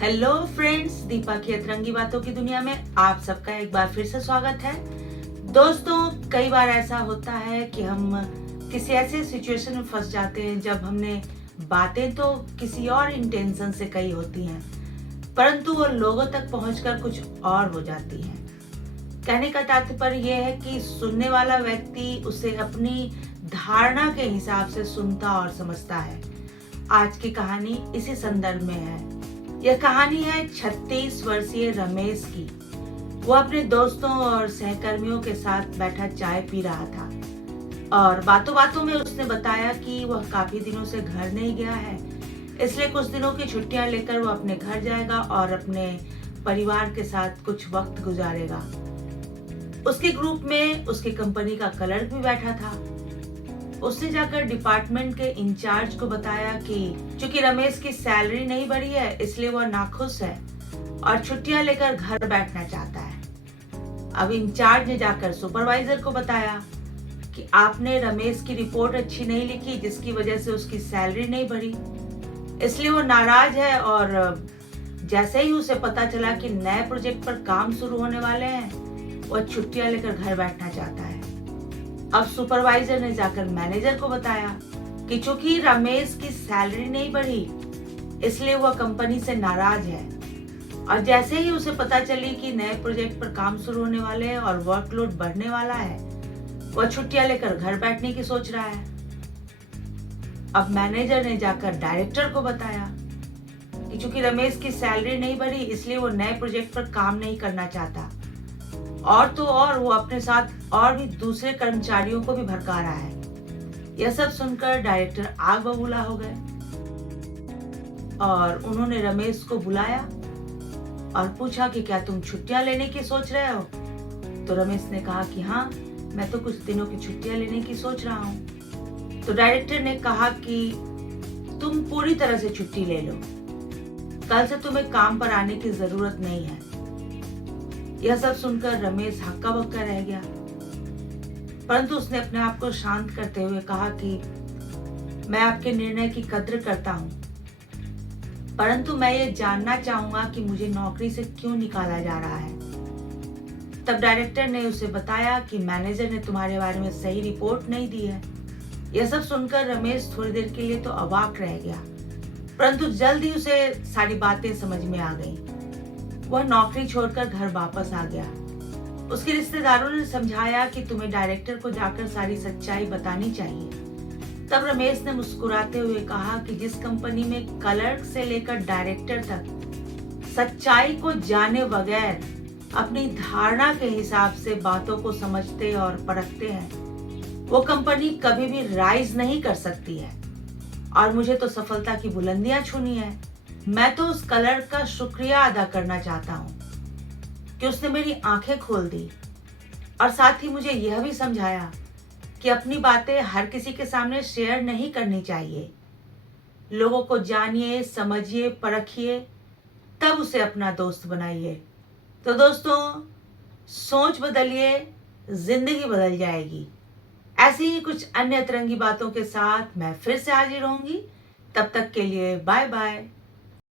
Hello friends, Deepa की अतरंगी बातों की दुनिया में आप सबका एक बार फिर से स्वागत है। दोस्तों, कई बार ऐसा होता है कि हम किसी ऐसे सिचुएशन में फंस जाते हैं जब हमने बातें तो किसी और इंटेंशन से कही होती हैं, परंतु वो लोगों तक पहुंचकर कुछ और हो जाती हैं। कहने का तात्पर्य यह है कि सुनने वाला व्यक्ति उसे अपनी धारणा के हिसाब से सुनता और समझता है। आज की कहानी इसी संदर्भ में है। यह कहानी है 36 वर्षीय रमेश की। वो अपने दोस्तों और सहकर्मियों के साथ बैठा चाय पी रहा था और बातों बातों में उसने बताया कि वह काफी दिनों से घर नहीं गया है, इसलिए कुछ दिनों की छुट्टियां लेकर वो अपने घर जाएगा और अपने परिवार के साथ कुछ वक्त गुजारेगा। उसके ग्रुप में उसकी कंपनी का क्लर्क भी बैठा था। उसने जाकर डिपार्टमेंट के इंचार्ज को बताया कि चूंकि रमेश की सैलरी नहीं बढ़ी है, इसलिए वह नाखुश है और छुट्टियां लेकर घर बैठना चाहता है। अब इंचार्ज ने जाकर सुपरवाइजर को बताया कि आपने रमेश की रिपोर्ट अच्छी नहीं लिखी, जिसकी वजह से उसकी सैलरी नहीं बढ़ी, इसलिए वो नाराज है और जैसे ही उसे पता चला कि नए प्रोजेक्ट पर काम शुरू होने वाले हैं, वह छुट्टियां लेकर घर बैठना चाहता है। अब सुपरवाइजर ने जाकर मैनेजर को बताया कि चूंकि रमेश की सैलरी नहीं बढ़ी, इसलिए वह कंपनी से नाराज है और जैसे ही उसे पता चली कि नए प्रोजेक्ट पर काम शुरू होने वाले हैं और वर्कलोड बढ़ने वाला है, वह छुट्टियां लेकर घर बैठने की सोच रहा है। अब मैनेजर ने जाकर डायरेक्टर को बताया कि चूंकि रमेश की सैलरी नहीं बढ़ी, इसलिए वो नए प्रोजेक्ट पर काम नहीं करना चाहता और तो और वो अपने साथ और भी दूसरे कर्मचारियों को भी भड़का रहा है। यह सब सुनकर डायरेक्टर आग बबूला हो गए और उन्होंने रमेश को बुलाया और पूछा कि क्या तुम छुट्टियां लेने की सोच रहे हो? तो रमेश ने कहा कि हाँ, मैं तो कुछ दिनों की छुट्टियां लेने की सोच रहा हूँ। तो डायरेक्टर ने कहा कि तुम पूरी तरह से छुट्टी ले लो, कल से तुम्हें काम पर आने की जरूरत नहीं है। यह सब सुनकर रमेश हक्का बक्का रह गया, परंतु उसने अपने आप को शांत करते हुए कहा कि मैं आपके निर्णय की कद्र करता हूं, परंतु मैं ये जानना चाहूंगा कि मुझे नौकरी से क्यों निकाला जा रहा है। तब डायरेक्टर ने उसे बताया कि मैनेजर ने तुम्हारे बारे में सही रिपोर्ट नहीं दी है। यह सब सुनकर रमेश थोड़ी देर के लिए तो अवाक रह गया, परंतु जल्द ही उसे सारी बातें समझ में आ गई। वह नौकरी छोड़कर घर वापस आ गया। उसके रिश्तेदारों ने समझाया कि तुम्हें डायरेक्टर को जाकर सारी सच्चाई बतानी चाहिए। तब रमेश ने मुस्कुराते हुए कहा कि जिस कंपनी में क्लर्क से लेकर डायरेक्टर तक सच्चाई को जाने बगैर अपनी धारणा के हिसाब से बातों को समझते और परखते हैं, वो कंपनी कभी भी राइज नहीं कर सकती है और मुझे तो सफलता की बुलंदियां छूनी है। मैं तो उस क्लर्क का शुक्रिया अदा करना चाहता हूँ कि उसने मेरी आंखें खोल दी और साथ ही मुझे यह भी समझाया कि अपनी बातें हर किसी के सामने शेयर नहीं करनी चाहिए। लोगों को जानिए, समझिए, परखिए, तब उसे अपना दोस्त बनाइए। तो दोस्तों, सोच बदलिए, जिंदगी बदल जाएगी। ऐसी ही कुछ अन्य अतरंगी बातों के साथ मैं फिर से हाजिर होंगी। तब तक के लिए बाय बाय।